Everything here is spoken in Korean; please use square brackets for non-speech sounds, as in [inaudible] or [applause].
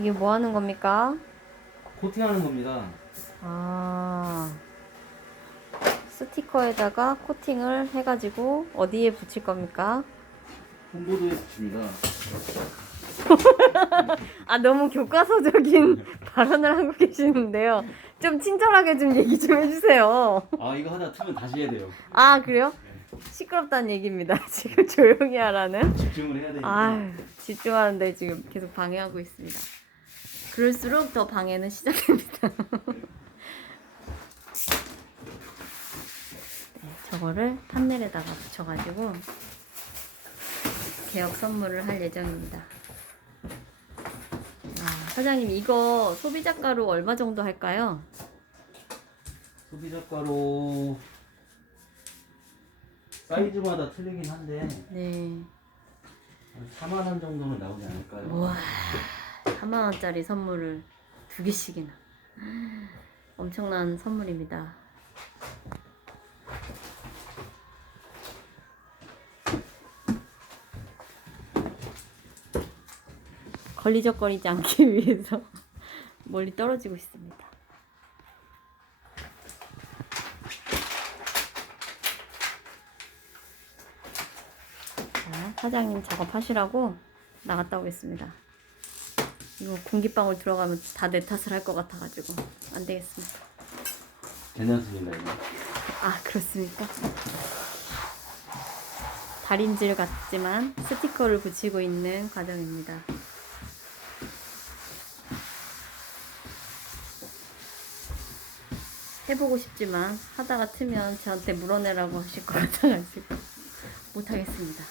이게 뭐 하는 겁니까? 코팅하는 겁니다. 아. 스티커에다가 코팅을 해가지고 어디에 붙일 겁니까? 홈보드에 붙입니다. [laughs] 아, 너무 교과서적인 [laughs] 발언을 하고 계시는데요. 좀 친절하게 좀 얘기 좀 해주세요. 아 이거 하나 틀면 다시 해야 돼요. 아, 그래요? 시끄럽다는 얘기입니다. [laughs] 지금 조용히 하라는. 집중을 해야 되니까. 아, 집중하는데 지금 계속 방해하고 있습니다. 그럴수록 더 방해는 시작됩니다. 네, 저거를 판넬에다가 붙여가지고 개혁 선물을 할 예정입니다. 아, 사장님 이거 소비자가로 얼마 정도 할까요? 소비자가로 사이즈마다 틀리긴 한데 네. 한 4만 원 정도는 나오지 않을까요? 우와, 4만 원짜리 선물을 두 개씩이나. 엄청난 선물입니다. 걸리적거리지 않기 [laughs] 위해서 멀리 떨어지고 있습니다. 자, 사장님 작업하시라고 나갔다 오겠습니다. 이거 공기방울 들어가면 다 내 탓을 할 것 같아가지고 안 되겠습니다. 괜찮습니다 이거. 아 그렇습니까? 달인질 같지만 스티커를 붙이고 있는 과정입니다. 해보고 싶지만 하다가 트면 저한테 물어내라고 하실 것 같아가지고 [laughs] 못하겠습니다.